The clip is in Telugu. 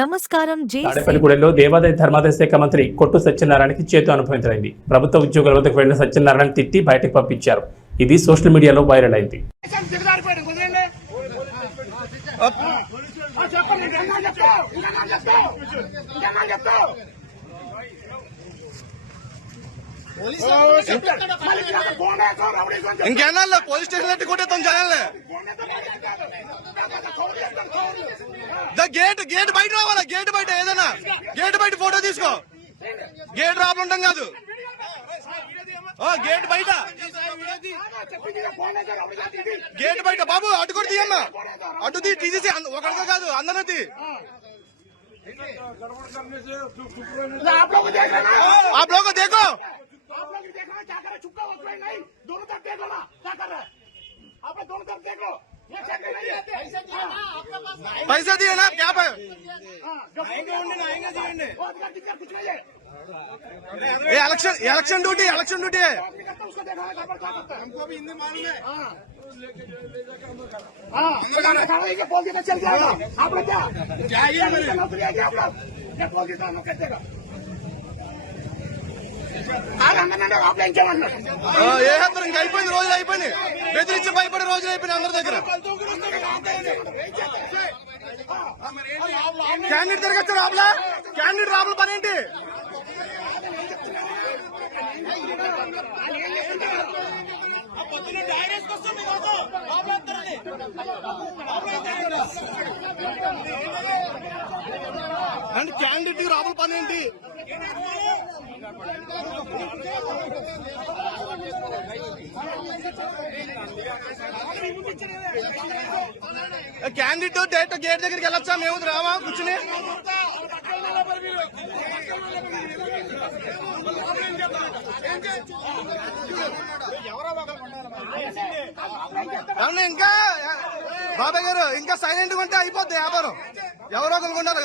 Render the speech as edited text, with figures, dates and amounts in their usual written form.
నమస్కారం. తాడేపల్లిగూడెంలో దేవాదాయ ధర్మాదాయ శాఖ మంత్రి కొట్టు సత్యనారాయణకి చేతు అనుభవించరైంది. ప్రభుత్వ ఉద్యోగుల వద్దకు వెళ్లిన సత్యనారాయణ తిట్టి బయటకు పంపించారు. ఇది సోషల్ మీడియాలో వైరల్ అయింది. ఇంకేనా పోలీస్ స్టేషన్ కొట్టేస్తాం జనాలే. గేట్ బయట రావాలా, గేట్ బయట ఏదైనా గేట్ బయట ఫోటో తీసుకో. గేట్ రాబడి ఉంటాం కాదు, గేట్ బయట గేట్ బయట బాబు అటు కూడా తీయమ్మా, అటు తీసేసి ఒకరితో కాదు అందరిది. आप लोग देखो, दोनों तरफ देखो ना क्या कर रहे हैं आप, दोनों तरफ देखो। पैसा दिए ना क्या पे इलेक्शन ड्यूटी है। उसको देखा हमको भी हिंदी मालूम है। बोल देना चल जाएगा। आप लोग क्या नौकरी है क्या आप लोग, क्या बोल देता हूँ कहते का ఇంకా అయిపోయింది, రోజులు అయిపోయినాయి. బెదిరించి భయపడే రోజులు అయిపోయినాయి అందరి దగ్గర. క్యాండిడేట్ తిరగచ్చు రాబులా, క్యాండిడేట్ రాబుల పని ఏంటి? అండ్ క్యాండిడేట్ రాబుల పని ఏంటి? క్యాండిడేట్ డైరెక్ట్ గేట్ దగ్గరికి వెళ్ళొచ్చా? మేము రావా కూర్చుని? ఇంకా బాబాయ్ గారు ఇంకా సైలెంట్ గా ఉంటే అయిపోద్ది వ్యాపారం. ఎవరో ఒకరు ఉన్నారు.